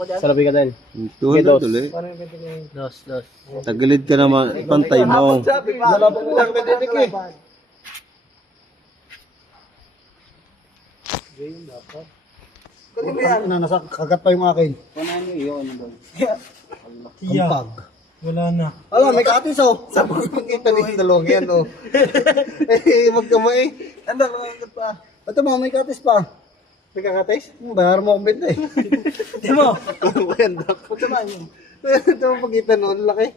Salabi ka din. Tuloy, dos. tuloy. Dos. Tagilid ka naman, pantay mo. Lalabang ko lang kadidik eh. Nasa kagat pa yung akin. Kampag. Wala na. Alam, may katis oh. Sabi ko makita ni dalawang yan oh. Magkamay. Ang dalawang kagat pa. Ito mga may katis pa. May kakatis? Bayar mo akong benta eh. Di mo. Ano yan, Doc? Punta na yun. Ito ang pagitan noon, laki.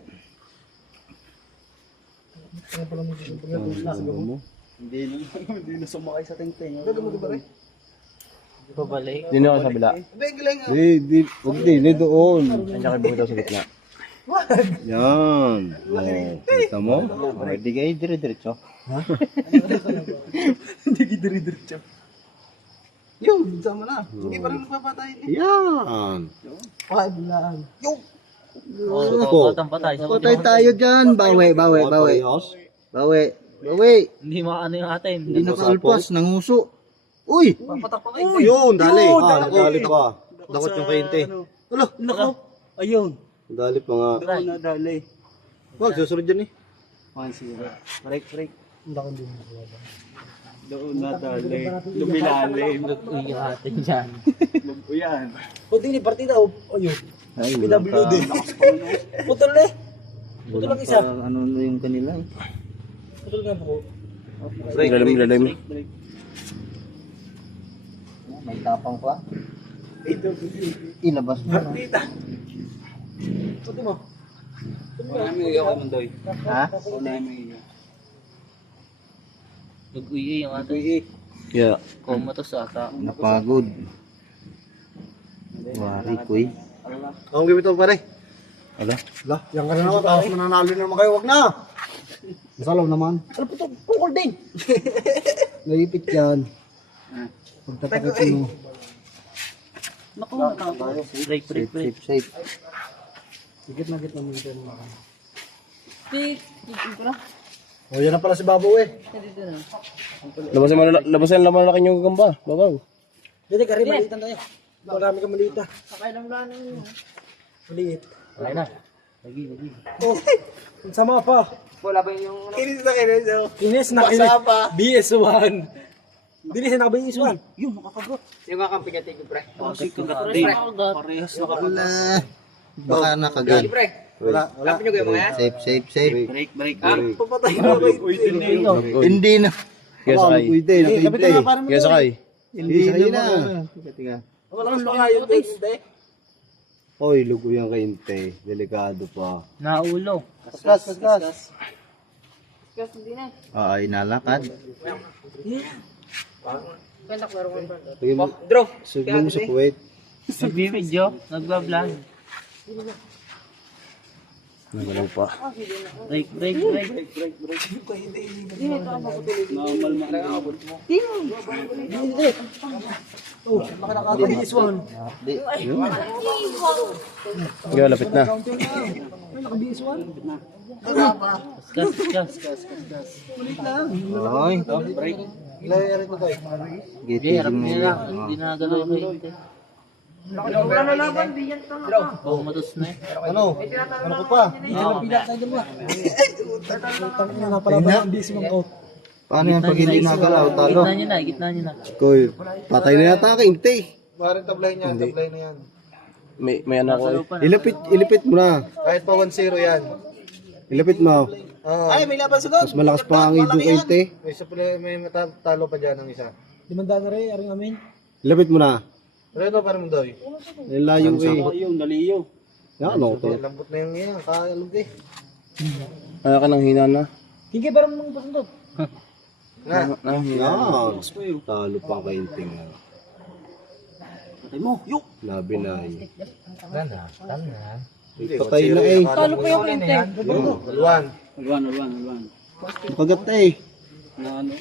Hindi na sumakay sa tingting. Ano mo ba rin? Pabalik. Hindi na ako sa bila. Hindi, galing ah. Huwag di doon. Nandiyan kayo bumitaw sa gitna. Yan. Oh, kita mo? Pwede kayo dire-diretso. Hindi gidiri-diretso. Yun, sama na. Hindi pa rin magpapatay. Yan. Five lang. Yung! Patay. Patay tayo dyan. Bawi. Hindi maano yung atin. Hindi nakaalpas, nanguso. Uy! Papatak Yun, dali. Dali pa. Dakot yung kainte. Alo, nako. Ayun. Dali pa nga. Nadali. Wag, susunod dyan eh. 1-0. Break. Ang dakot din. Doon nadali. Lumilalim. Uy, yung atin dyan. Lubuyan. O, di ni partida. Ayun. Ay, wala pa. Putol eh. Putol lang isa. Ano na yung kanila eh. Putol nga po. Lalim. May tapang pa. Ilabas mo. Putol mo. Marami yung ako mundoy. Ha? Nag-uyi yung atin. Yeah. Komatos ata. Napagod. Wari ko eh. Ang gawin ito pare. Ala? Lah, yan ka na naman. Tapos mananalo na naman kayo. Wag na. Masalaw naman. Ano po ito? Pukul din. Naipit yan. Pagtatakit mo. Naku, break. Safe. Higit na mo dito. Dito na. O, yan na pala si Babo eh. Dito na. Labasan naman na kanyang gamba. Babaw. Dito ka rin, maliitan tayo. Marami ka maliita. Pakailang lang yun. Maliit. Wala na. Lagi. Oh, sama pa. Wala ba yung... Kinis na kinis. BS1. Bilis na BS1. Yun, nakakagot. Yung kakampigatig ko, pre. Parehas Wala. Baka nakagan. pre. Wala. Kapin nyo kayo mga yan? Safe. Break. Papatay na ba Hindi na. Kaya sakay. Pwede, nakita eh. Kaya sakay. Hindi na. Wala kang lukayo din. Hoy, lugo yung kainte. Delikado pa. Naulo. Kaskas. Ay, nalakad. Draw. Sugbo mo sa puwet. Nagbibidyo. Nagbablog. Nagalaw pa. Break. BS1. Kaya lapit na. Naka-BS1. Kas. Ay, Ilayarit mo tayo. Harap nila. Hindi na galaw kayo. Komatos na eh. Ano? Ano ko pa? Hindi ka lang pila sa dyan ba? Tangin na napalaban ang BS1 ko. paano yan pag hindi nagalaw, talo? Gitna nyo na. Koy, patay na yata kainte. Maaaring tablay niya, tablay na yan. May ano ko eh. Ilipit mo na. Kahit pa 1-0 yan. Ilipit mo. Ay, may laban sa Mas malakas pa ang idong kainte. May talo pa dyan ng isa. Limanda na rin, aring amin. Ilipit mo na. Pero ito parang doy. Nilayo eh. Yung naliyo. Yan, ano to? Lambot na yung yan, kalog eh. Kaya ka nang hina na. Hindi parang mong pasundot. Na. Yan. Talo pa ang kainte nga. Patay mo, yuk! Labi na eh. Tana. Patay na eh. Talo pa yung hinte. Alwan. Nakagat na eh. Ano?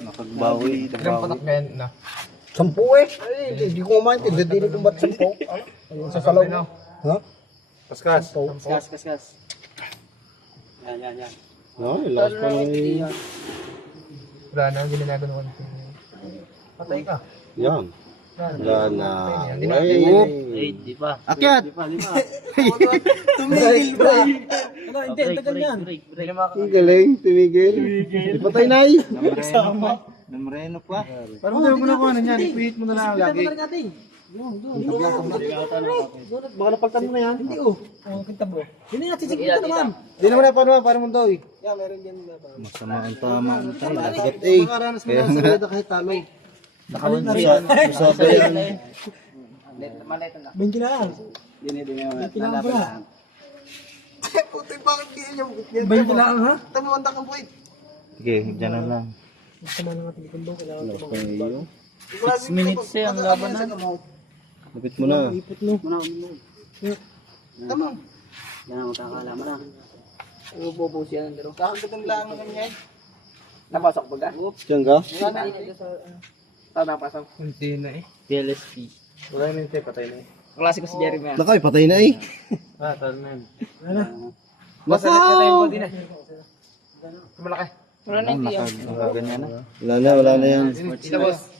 Nakagbawi. ngayon na? 10 eh. Ay, hindi ko maintindihan. Hindi ko ba't 10? Sa salaw. Ha? Kaskas. Yan. Ay, lakas pa ng Wala na, ginagawa naman. Patay ka. yan. Wala na. Di pa. Akyat! Tumigil ba? Ano, hindi, tagal yan. Ang galing, tumigil. Patay na eh. Namreno pa. Parang hindi mo na kung ano yan, i-create mo na lang lagi. Baka napagtan mo na yan. Hindi oh. Kita mo. Hindi natin sigit naman. Hindi naman na paano, parang mundo eh. Yeah, meron dyan. Masama ang tama ang tayo. Lagat eh. Makaranas mo na sa kalada kahit talo. Nakalit na rin. Usapa yan. Malito na. 20 na yan. Hindi na. 20 lang ba? Puti, bakit kaya niya bukit yan? 20 lang ha? Tama, wanda kang puwit. Sige, dyan na lang. Basta na nga tingin kailangan ko Last na iyo. 6 minutes eh, ang laban na. Lapit mo na. Ipit mo. Tama. Yan ang makakalaman na. Ububos yan. Kakagutom lang mo kanya. Napasok ba ka? Diyan ka? Saan napasok? Hindi na eh. DLSP. Wala na yung tayo, patay na eh. Klase ko si Jeremy yan. Nakay, patay na eh. Talo na yun. Wala na. Nakaw! Malaki. Wala na yung Wala na yan. Ito boss.